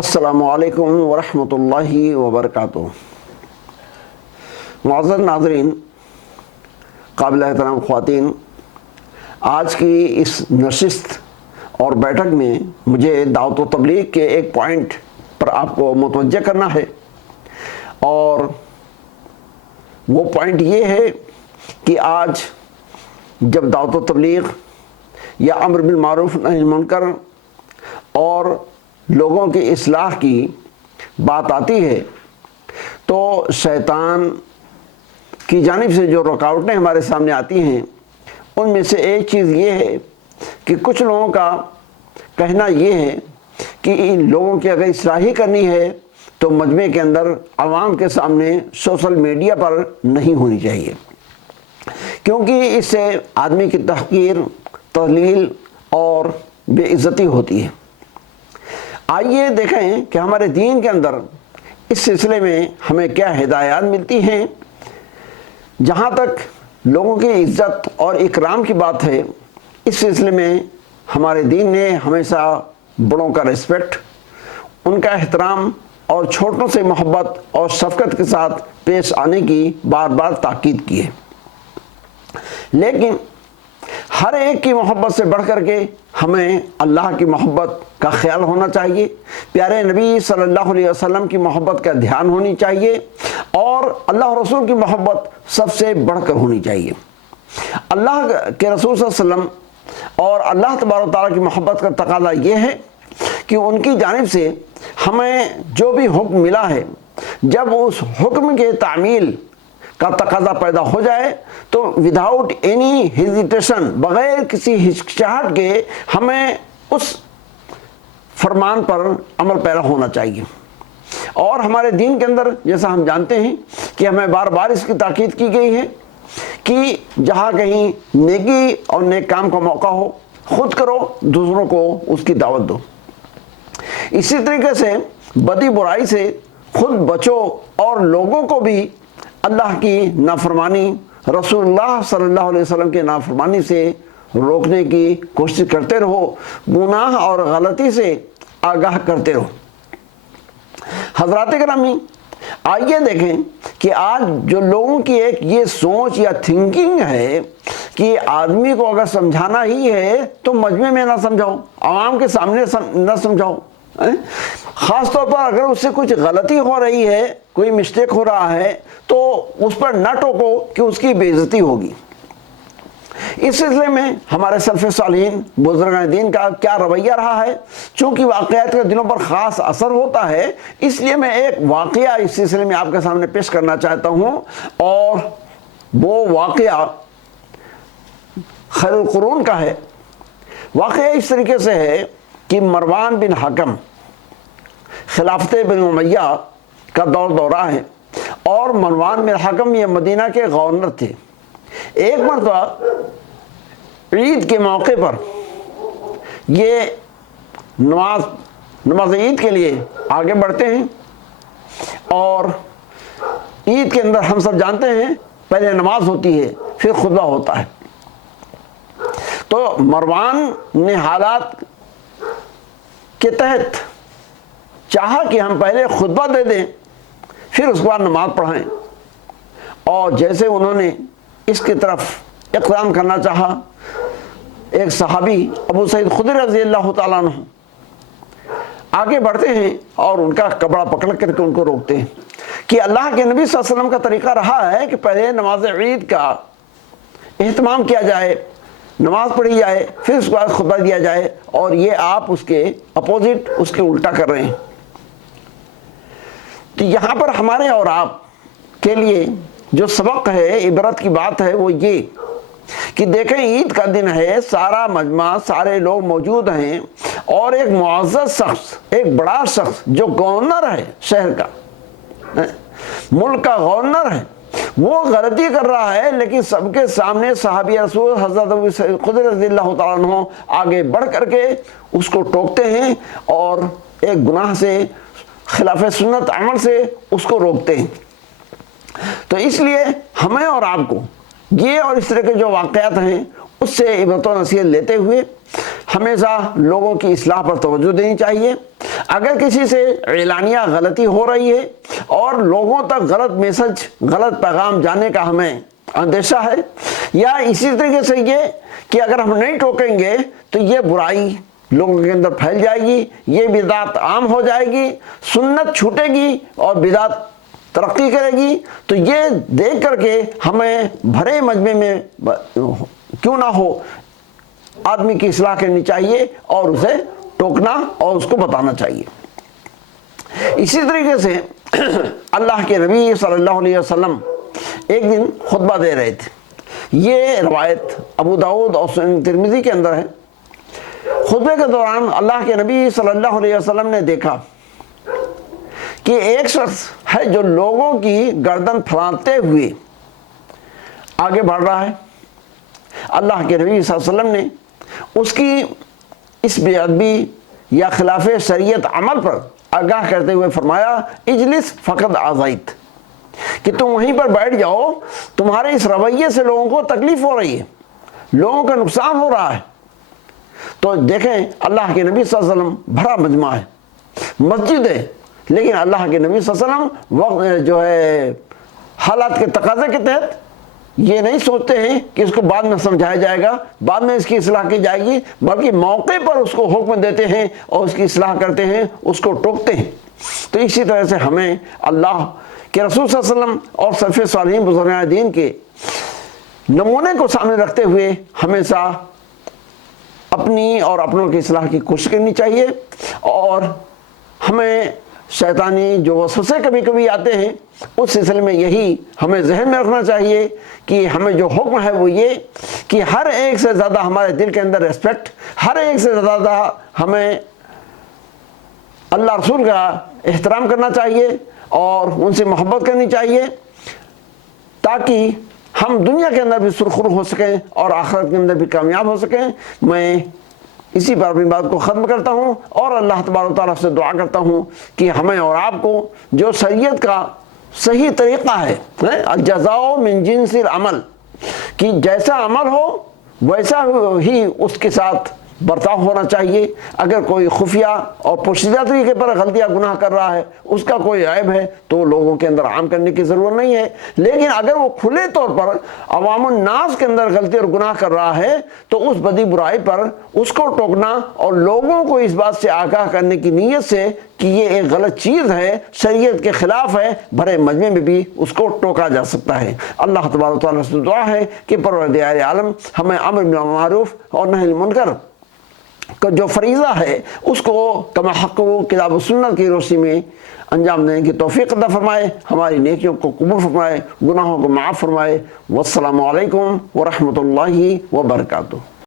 السلام علیکم ورحمۃ اللہ وبرکاتہ۔ معزز ناظرین، قابل احترام خواتین، آج کی اس نشست اور بیٹھک میں مجھے دعوت و تبلیغ کے ایک پوائنٹ پر آپ کو متوجہ کرنا ہے، اور وہ پوائنٹ یہ ہے کہ آج جب دعوت و تبلیغ یا امر بالمعروف نہی عن المنکر اور لوگوں کی اصلاح کی بات آتی ہے تو شیطان کی جانب سے جو رکاوٹیں ہمارے سامنے آتی ہیں ان میں سے ایک چیز یہ ہے کہ کچھ لوگوں کا کہنا یہ ہے کہ ان لوگوں کی اگر اصلاحی کرنی ہے تو مجمع کے اندر عوام کے سامنے سوشل میڈیا پر نہیں ہونی چاہیے، کیونکہ اس سے آدمی کی تحقیر، تضلیل اور بے عزتی ہوتی ہے۔ آئیے دیکھیں کہ ہمارے دین کے اندر اس سلسلے میں ہمیں کیا ہدایات ملتی ہیں۔ جہاں تک لوگوں کی عزت اور اکرام کی بات ہے، اس سلسلے میں ہمارے دین نے ہمیشہ بڑوں کا ریسپیکٹ، ان کا احترام اور چھوٹوں سے محبت اور شفقت کے ساتھ پیش آنے کی بار بار تاکید کی ہے، لیکن ہر ایک کی محبت سے بڑھ کر کے ہمیں اللہ کی محبت کا خیال ہونا چاہیے، پیارے نبی صلی اللہ علیہ وسلم کی محبت کا دھیان ہونی چاہیے، اور اللہ رسول کی محبت سب سے بڑھ کر ہونی چاہیے۔ اللہ کے رسول صلی اللہ علیہ وسلم اور اللہ تبارک و تعالیٰ کی محبت کا تقاضا یہ ہے کہ ان کی جانب سے ہمیں جو بھی حکم ملا ہے، جب اس حکم کے تعمیل کا تقاضا پیدا ہو جائے تو وداؤٹ اینی ہیزیٹیشن، بغیر کسی ہچکچاہٹ کے ہمیں اس فرمان پر عمل پیرا ہونا چاہیے۔ اور ہمارے دین کے اندر جیسا ہم جانتے ہیں کہ ہمیں بار بار اس کی تاکید کی گئی ہے کہ جہاں کہیں نیکی اور نیک کام کا موقع ہو، خود کرو، دوسروں کو اس کی دعوت دو۔ اسی طریقے سے بدی برائی سے خود بچو اور لوگوں کو بھی اللہ کی نافرمانی، رسول اللہ صلی اللہ علیہ وسلم کے نافرمانی سے روکنے کی کوشش کرتے رہو، گناہ اور غلطی سے آگاہ کرتے رہو۔ حضرات گرامی، آئیے دیکھیں کہ آج جو لوگوں کی ایک یہ سوچ یا تھنکنگ ہے کہ آدمی کو اگر سمجھانا ہی ہے تو مجمع میں نہ سمجھاؤ، عوام کے سامنے نہ سمجھاؤ، خاص طور پر اگر اس سے کچھ غلطی ہو رہی ہے، کوئی مسٹیک ہو رہا ہے تو اس پر نہ ٹوکو کہ اس کی بے عزتی ہوگی۔ اس سلسلے میں ہمارے سلف صالحین، بزرگان دین کا کیا رویہ رہا ہے، چونکہ واقعات کا دلوں پر خاص اثر ہوتا ہے، اس لیے میں ایک واقعہ اس سلسلے میں آپ کے سامنے پیش کرنا چاہتا ہوں، اور وہ واقعہ خیر القرون کا ہے۔ واقعہ اس طریقے سے ہے کہ مروان بن حکم، خلافت بن امیہ کا دورہ ہے، اور مروان بن حکم یہ مدینہ کے گورنر تھے۔ ایک مرتبہ عید کے موقع پر یہ نماز عید کے لیے آگے بڑھتے ہیں، اور عید کے اندر ہم سب جانتے ہیں پہلے نماز ہوتی ہے، پھر خطبہ ہوتا ہے۔ تو مروان نے حالات کے تحت چاہا کہ ہم پہلے خطبہ دے دیں، پھر اس کے بعد نماز پڑھائیں، اور جیسے انہوں نے اس کی طرف اقدام کرنا چاہا، ایک صحابی ابو سعید خدری رضی اللہ تعالیٰ عنہ آگے بڑھتے ہیں اور ان کا کپڑا پکڑ کر کے ان کو روکتے ہیں کہ اللہ کے نبی صلی اللہ علیہ وسلم کا طریقہ رہا ہے کہ پہلے نماز عید کا اہتمام کیا جائے، نماز پڑھی جائے، پھر اس کے بعد خطبہ دیا جائے، اور یہ آپ اس کے اپوزٹ، اس کے الٹا کر رہے ہیں۔ تو یہاں پر ہمارے اور آپ کے لیے جو سبق ہے، عبرت کی بات ہے، وہ یہ کہ دیکھیں عید کا دن ہے، سارا مجمع، سارے لوگ موجود ہیں، اور ایک معزز شخص، ایک بڑا شخص جو گورنر ہے شہر کا، ملک کا گورنر ہے، وہ غلطی کر رہا ہے، لیکن سب کے سامنے صحابی رسول حضرت ابو سعید خدری رضی اللہ تعالیٰ عنہ آگے بڑھ کر کے اس کو ٹوکتے ہیں اور ایک گناہ سے، خلاف سنت عمل سے اس کو روکتے ہیں۔ تو اس لیے ہمیں اور آپ کو یہ اور اس طرح کے جو واقعات ہیں اس سے عبرت و نصیحت لیتے ہوئے ہمیشہ لوگوں کی اصلاح پر توجہ دینی چاہیے۔ اگر کسی سے اعلانیہ غلطی ہو رہی ہے اور لوگوں تک غلط میسج، غلط پیغام جانے کا ہمیں اندیشہ ہے، یا اسی طریقے سے یہ کہ اگر ہم نہیں ٹوکیں گے تو یہ برائی لوگوں کے اندر پھیل جائے گی، یہ بدعت عام ہو جائے گی، سنت چھوٹے گی اور بدعت ترقی کرے گی، تو یہ دیکھ کر کے ہمیں بھرے مجمع میں کیوں نہ ہو آدمی کی اصلاح کرنی چاہیے اور اسے ٹوکنا اور اس کو بتانا چاہیے۔ اسی طریقے سے اللہ کے نبی صلی اللہ علیہ وسلم ایک دن خطبہ دے رہے تھے، یہ روایت ابو داؤد اور سنن ترمذی کے اندر ہے۔ خطبے کے دوران اللہ کے نبی صلی اللہ علیہ وسلم نے دیکھا کہ ایک شخص ہے جو لوگوں کی گردن پھلانتے ہوئے آگے بڑھ رہا ہے۔ اللہ کے نبی صلی اللہ علیہ وسلم نے اس کی اس بے ادبی یا خلاف شریعت عمل پر آگاہ کرتے ہوئے فرمایا، اجلس فقد آزائت، کہ تم وہیں پر بیٹھ جاؤ، تمہارے اس رویے سے لوگوں کو تکلیف ہو رہی ہے، لوگوں کا نقصان ہو رہا ہے۔ تو دیکھیں اللہ کے نبی صلی اللہ علیہ وسلم، بھرا مجمع ہے، مسجد ہے، لیکن اللہ کے نبی صلی اللہ علیہ وسلم وقت جو ہے حالات کے تقاضے کے تحت یہ نہیں سوچتے ہیں کہ اس کو بعد میں سمجھایا جائے گا، بعد میں اس کی اصلاح کی جائے گی، بلکہ موقع پر اس کو حکم دیتے ہیں اور اس کی اصلاح کرتے ہیں، اس کو ٹوکتے ہیں۔ تو اسی طرح سے ہمیں اللہ کہ رسول صلی اللہ علیہ وسلم اور سلف صالحین بزرگان دین کے نمونے کو سامنے رکھتے ہوئے ہمیشہ اپنی اور اپنوں کی اصلاح کی کوشش کرنی چاہیے، اور ہمیں شیطانی جو وسوسے کبھی کبھی آتے ہیں اس سلسلے میں یہی ہمیں ذہن میں رکھنا چاہیے کہ ہمیں جو حکم ہے وہ یہ کہ ہر ایک سے زیادہ ہمارے دل کے اندر ریسپیکٹ، ہر ایک سے زیادہ ہمیں اللہ رسول کا احترام کرنا چاہیے اور ان سے محبت کرنی چاہیے، تاکہ ہم دنیا کے اندر بھی سرخرو ہو سکیں اور آخرت کے اندر بھی کامیاب ہو سکیں۔ میں اسی پر اپنی بات کو ختم کرتا ہوں اور اللہ تبارک و تعالیٰ سے دعا کرتا ہوں کہ ہمیں اور آپ کو جو شریعت کا صحیح طریقہ ہے، الجزاء من جنس العمل، کہ جیسا عمل ہو ویسا ہی اس کے ساتھ برتاؤ ہونا چاہیے۔ اگر کوئی خفیہ اور پوشیدہ طریقے پر غلطیاں گناہ کر رہا ہے، اس کا کوئی عیب ہے تو لوگوں کے اندر عام کرنے کی ضرورت نہیں ہے، لیکن اگر وہ کھلے طور پر عوام الناس کے اندر غلطی اور گناہ کر رہا ہے تو اس بدی برائی پر اس کو ٹوکنا اور لوگوں کو اس بات سے آگاہ کرنے کی نیت سے کہ یہ ایک غلط چیز ہے، شریعت کے خلاف ہے، بھرے مجمع میں بھی اس کو ٹوکا جا سکتا ہے۔ اللہ تبارک و تعالیٰ سے دعا ہے کہ پروردگار عالم ہمیں امر بالمعروف اور نہی عن المنکر کا جو فریضہ ہے اس کو کما حق کتاب و سنت کی روشنی میں انجام دینے کی توفیق عطا فرمائے، ہماری نیکیوں کو قبول فرمائے، گناہوں کو معاف فرمائے۔ والسلام علیکم ورحمۃ اللہ وبرکاتہ۔